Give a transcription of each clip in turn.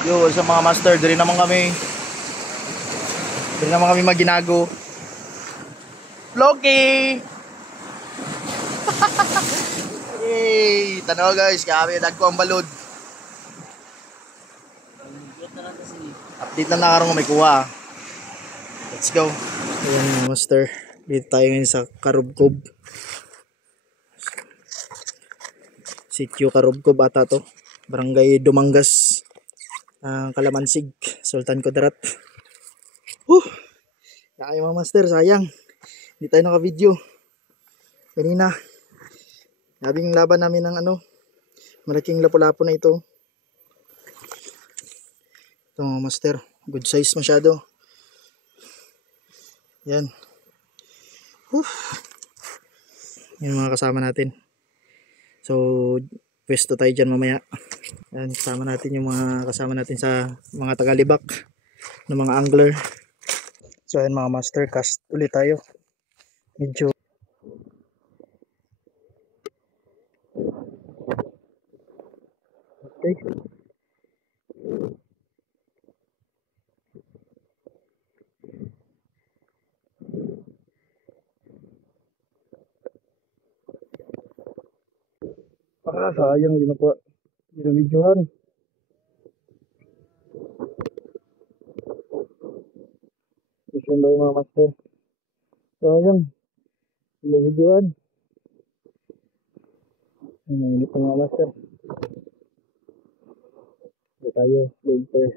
Yo, sa mga master, diri naman kami maginago. Loki! Hey, tanaw guys, kami dagko ang balod. Update na nakarong may kuha. Let's go. Ayan mga master, dito tayo ngayon sa Karubkob. Sitio Karubkob ata to. Barangay Dumangas, Kalamansig, Sultan Kudarat. Kaya mga master, sayang hindi tayo naka-video kanina. Labing laban namin ng malaking lapu-lapu na ito. Ito mga master, good size masyado. Yan. Yan mga kasama natin. So pwesto tayo dyan mamaya. Yan, kasama natin yung mga kasama natin sa mga tagalibak ng mga angler. So yan mga master, cast ulit tayo. Medyo okay. Sayang di nakuha. Di na videohan. Mission daw mga master. Sayang. Di na videohan. Nainit mga master. Hindi tayo later.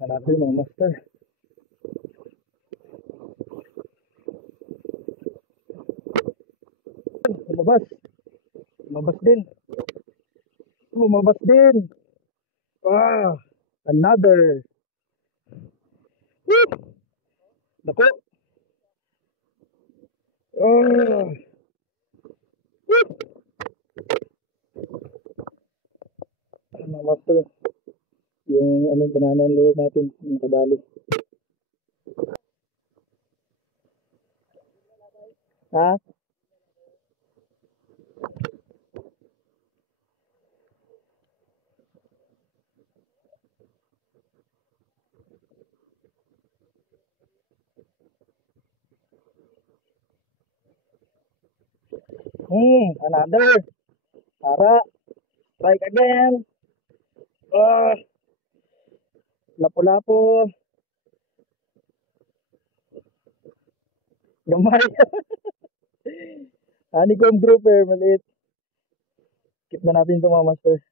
Hanapin mga master. Lumabas. Lumabas din. Lumabas din. Another. Woo! Dako. Woo! Mga master. Yung banana lure natin. Yung kadali. Ha? Another. Para. Strike again. Lapu-lapu. Gamay. Honeycomb grouper. Maliit. Keep na natin ito mga master.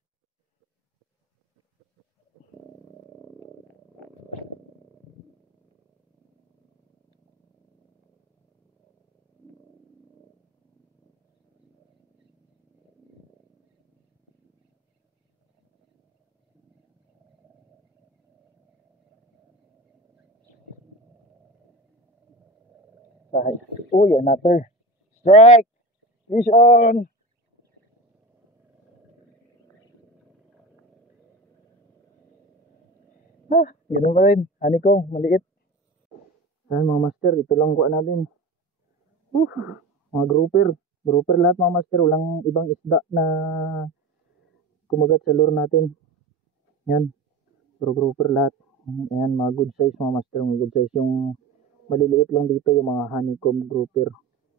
Uy, another. Strike. Fish on. Ganun pa rin. Honeycomb, maliit. Ayan mga master, ito lang kuha natin. Mga grouper. Grouper lahat mga master. Walang ibang isda na kumagat sa lure natin. Yan. Puro grouper lahat. Ayan, mga good size mga master. Mga good size. Yung maliliit lang dito yung mga honeycomb grouper.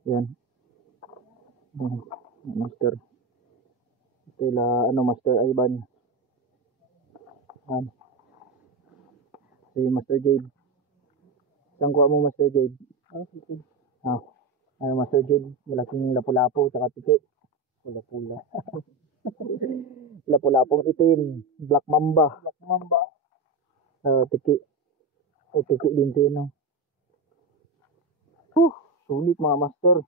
Yan. Master. Ito yung Master Ivan. Yan. Si Master Jade. Saan kuha mo Master Jade? Master Jade. Malaking lapu-lapu. Tsaka tiki. Pula-pula. Lapu-lapong itim. Black Mamba. Tiki. Tiki din din. Sulit mga master.